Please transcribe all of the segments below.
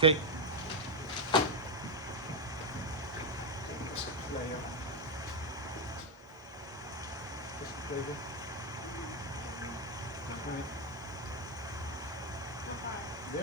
Take. Yeah.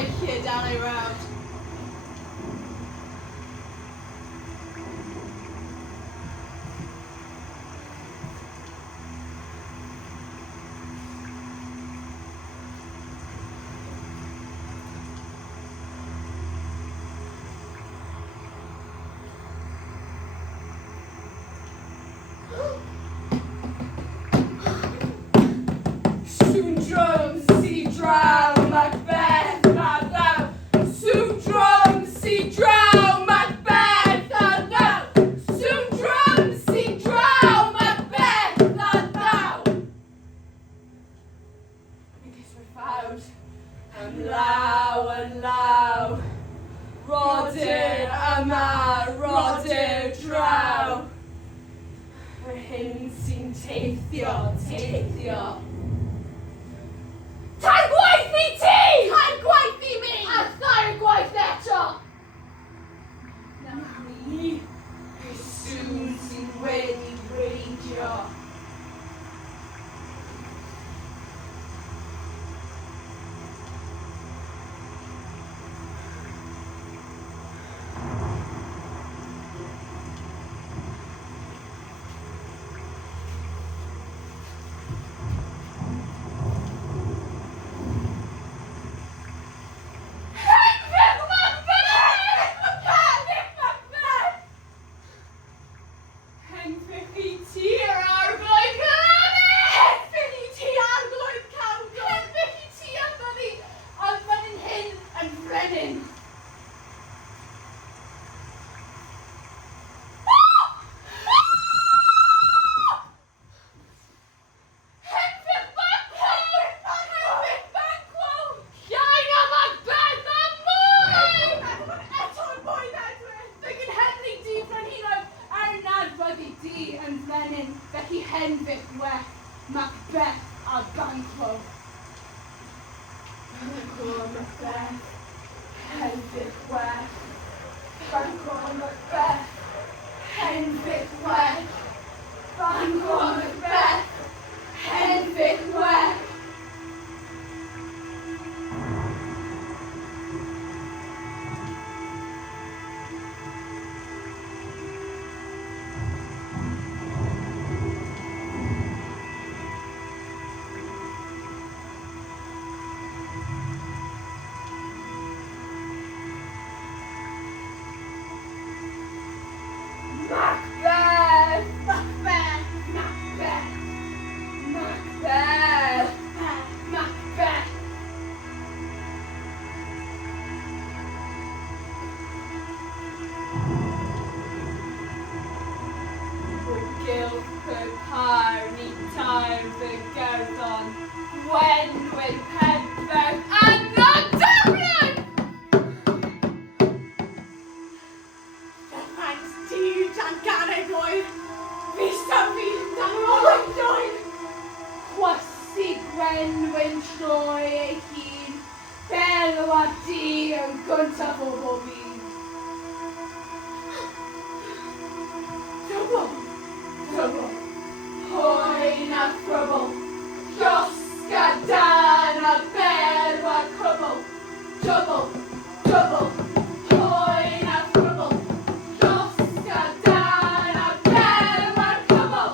like here down a road. Soon drums see drown Macbeth and thou. Soon drums see drown Macbeth and thou. Soon drums see drown Macbeth and thou. Because without and low, Rodir Rodir draw. For hyn sy'n teithio. Ta'n gwaith i ti! Ta'n gwaith i mi! A tha'r gwaith eto! Na mi, sŵn sy'n wedi reidio. Becky Henvick where Macbeth a Banquo. Macbeth, Henvick where Banquo Macbeth, Henvick where Banquo Macbeth, Henvick where. Macbeth! Macbeth! Macbeth! Macbeth! Macbeth! For Guildford Har ni tair fy Gerddon, Gwenwyn Penfew and the Dublin! Tan garreg oer, fys a fydd dan oed oer. Chwysu Gwenwyn troi ei hun, belw a di yn gyntaf o bob un. Double, hoen a thrybl, llosga dan a belw a cwbl. Double, hoen a thrybl, llosga dan a belw a cwbl.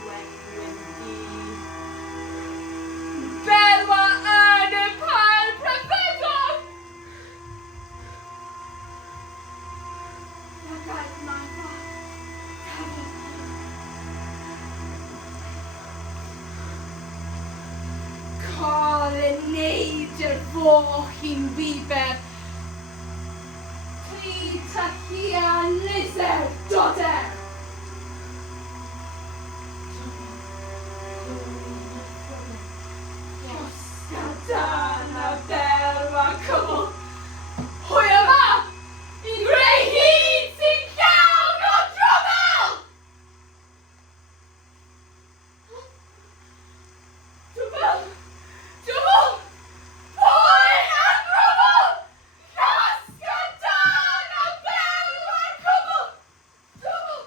Gwenwyn di, belw yn y pael pryfedog. Llygaid mae fo, Col yn neud yr foch i'n wiber. Pryd a hi a liser doder. Llosga dan a belw a cwbl. Hwy yma! I greu hyd sy'n llawn o drwbl! Drwbl! Hoen a drwbl! Llosga dan a belw a cwbl! Drwbl!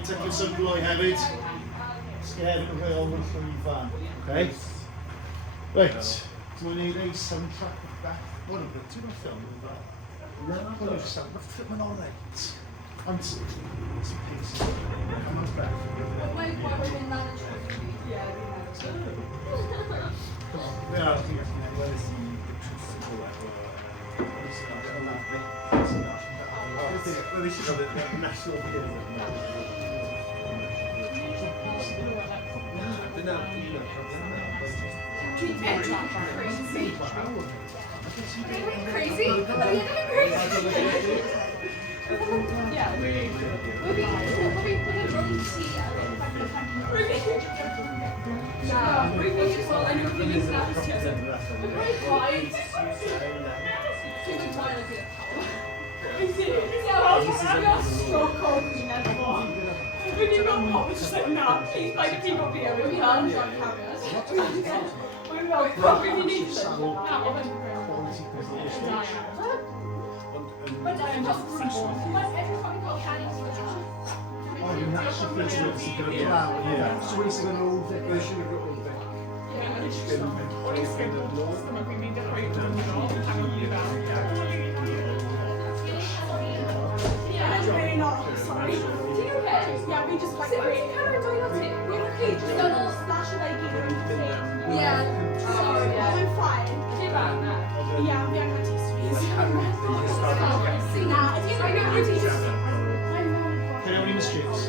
Mae'n teclyn sy'n gloi hefyd. Sgeri yn rheol yn llwyfan. Okay. Right. Dwi'n gwneud ei soundtrack o beth. Mae'n rhywbeth, ti'n gwneud ffilm yn fel? Na, mae'n rhywbeth soundtrack. Mae'n alright. Ond, it's a piece. Come on, Beth. Mae'n gwaith yn nan y tro. Ie, Yeah, I think I can where is the truth or whatever. Well, we should have the national theatre. Crazy? Crazy? Yeah, we'll be running to see yeah, we're going to well, I know we need to have this together. We're very quiet. You're so cold you never want. When you got pop, it's just like, nah, please buy the people beer. We can't on cameras. We will, probably if you need to. But I'm just professional. Everybody got candies for that. Oh, you're national theatre is going to be loud. Yeah. So we're going to all think we should have got all the Yeah, really not. Sorry. Do you okay? Yeah, we just like. So, can I do that? We're okay. Just got a little splash of like you. Yeah. Sorry. Yeah. I'm fine. Too bad. Yeah, we haven't had to see now. If you like, we're teachers. Can you the streets?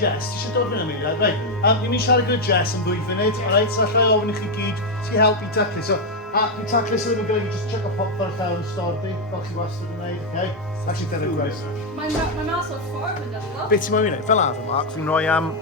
Jess, ti eisiau dod fyna mi? Right, ni'n mynd siarad gyda Jess yn 2 funud, alright, so allai ofyn i chi gyd, ti helpu taclu, so, dwi'n taclu sydd yn golygu just check a pop ar llaw yn stordi, fel chi wastad yn neud, okay? Actually, dyna gwaith. My mouse was forward and that's Beth ti'n mynd i wneud? Fel arfer, Mark, fi'n rhoi am